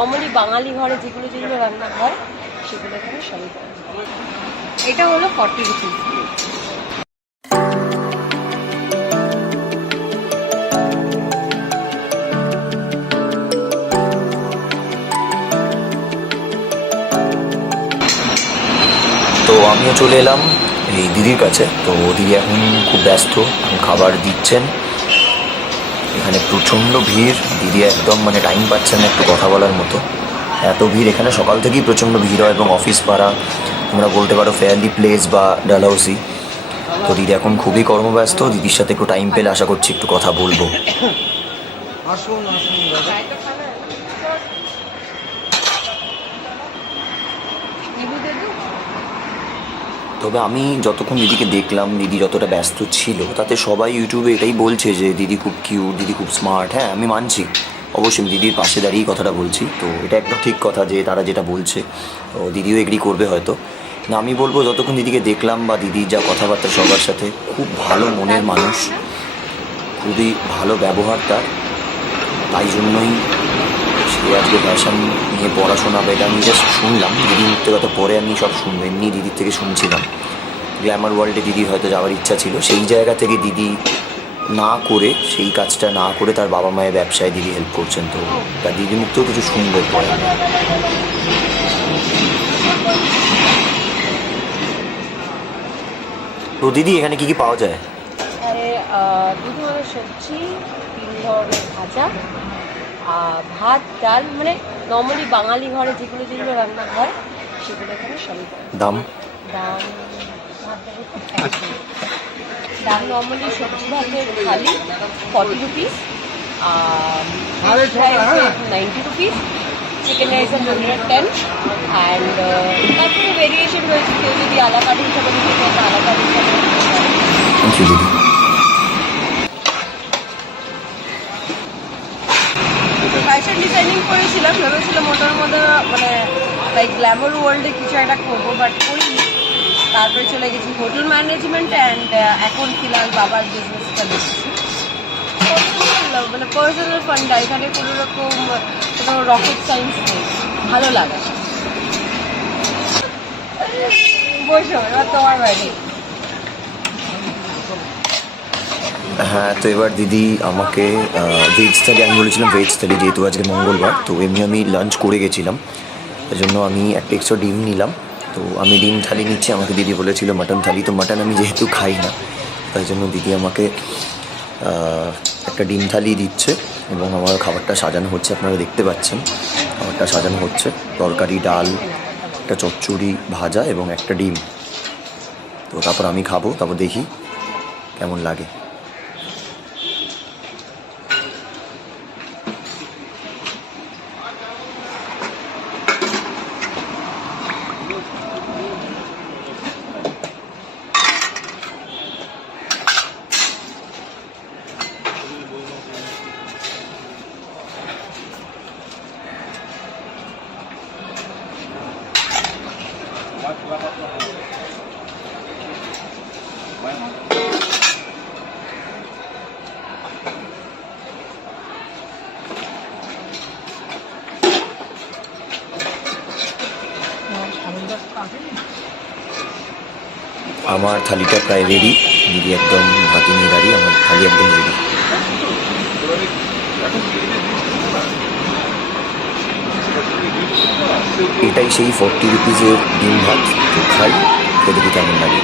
Normally বাঙালি ঘরে যেগুলো যেগুলো রান্না হয় সেগুলো এখানে সবই পাওয়া যায়। এটা হলো 40 রুপিস। তো আমিও চলে এলাম এই দিদির কাছে। তো দিদি এখন খুব ব্যস্ত, এখন খাবার দিচ্ছেন। এখানে প্রচণ্ড ভিড়, দিদি একদম টাইম পাচ্ছেন না একটু কথা বলার মতো, এত ভিড় এখানে। সকাল থেকেই প্রচণ্ড ভিড় হয় এবং অফিস পাড়া তোমরা বলতে পারো ফেয়ারলি প্লেস বা ডালহাউসি। তো দিদি এখন খুবই কর্মব্যস্ত, দিদির সাথে একটু টাইম পেলে আশা করছি একটু কথা বলবো। তবে আমি যতক্ষণ দিদিকে দেখলাম, দিদি যতটা ব্যস্ত ছিল, তাতে সবাই ইউটিউবে এটাই বলছে যে দিদি খুব কিউট, দিদি খুব স্মার্ট। হ্যাঁ, আমি মানছি, অবশ্যই দিদির পাশে দাঁড়িয়েই কথাটা বলছি। তো এটা একদম ঠিক কথা যে তারা যেটা বলছে, তো দিদিও এগ্রি করবে হয়তো। না, আমি বলবো যতক্ষণ দিদিকে দেখলাম বা দিদির যা কথাবার্তা সবার সাথে, খুব ভালো মনের মানুষ, খুবই ভালো ব্যবহার তার। তাই জন্যই সে আজকে ফ্যাশন নিয়ে পড়াশোনা বা এটা আমি জাস্ট শুনলাম দিদির মুখ থেকে, কথা পরে আমি সব শুনবো, এমনি দিদির থেকে শুনছিলাম। গ্ল্যামার ওয়ার্ল্ডে দিদির হয়তো যাওয়ার ইচ্ছা ছিল, সেই জায়গা থেকে দিদি না করে, সেই কাজটা না করে তার বাবা মায়ের ব্যবসায় দিদি হেল্প করছেন। তো তার দিদির মুখ থেকেও কিছু শুনবো পরে। তো দিদি এখানে কি কি পাওয়া যায়? দু ধরনের সবজি, 3 ধরনের ভাজা, ভাত, ডাল, নর্মালি বাঙালি ঘরে যেগুলো যেগুলো রান্না হয় সেগুলো এখানে সবই পাওয়া যায়। দাম দাম নর্মালি সবজি ভাতের থালি 40 rupees, 90 rupees, chicken rice 110, and তারপরে ভেরিয়েশন রয়েছে। কেউ যদি আলাকাট হিসাবে নিতে চায় তা আলাকাট হিসাবে নিতে পারে। থ্যাংক ইউ দিদি। ফ্যাশন ডিজাইনিং করেছিলাম, ভেবেছিলাম ওটার মধ্যে লাইক গ্ল্যামার ওয়ার্ল্ডে কিছু একটা করবো, বাট করিনি। তারপরে চলে গেছি হোটেল ম্যানেজমেন্ট, অ্যান্ড এখন ফিলহাল বাবার বিজনেসটা দেখছি। পার্সোনাল ফান্ডা, এখানে কোনো রকেট সায়েন্স নেই, ভালো লাগে। বসো, এবার তোমার বাড়ি। হ্যাঁ, তো এবার দিদি আমাকে ভেজ থালি, আমি বলেছিলাম ভেজ থালি, যেহেতু আজকে মঙ্গলবার, তো এমনি আমি লাঞ্চ করে গেছিলাম, তাই জন্য আমি একটা এক্সট্রা ডিম নিলাম। তো আমি ডিম থালি নিচ্ছি, আমাকে দিদি বলেছিল মাটন থালি, তো মাটন আমি যেহেতু খাই না, তাই জন্য দিদি আমাকে একটা ডিম থালি দিচ্ছে এবং আমার খাবারটা সাজানো হচ্ছে। আপনারা দেখতে পাচ্ছেন খাবারটা সাজানো হচ্ছে, তরকারি, ডাল, একটা চচ্চড়ি, ভাজা এবং একটা ডিম। তো তারপর আমি খাবো, তারপর দেখি কেমন লাগে। আমার থালিটা প্রায় রেডি, দিদি একদম ভাতে নিয়ে দাঁড়িয়ে, আমার থালি একদম রেডি। এটাই সেই 40 রুপিসের ডিম ভাত। তো খাই, খেতে কেমন লাগে।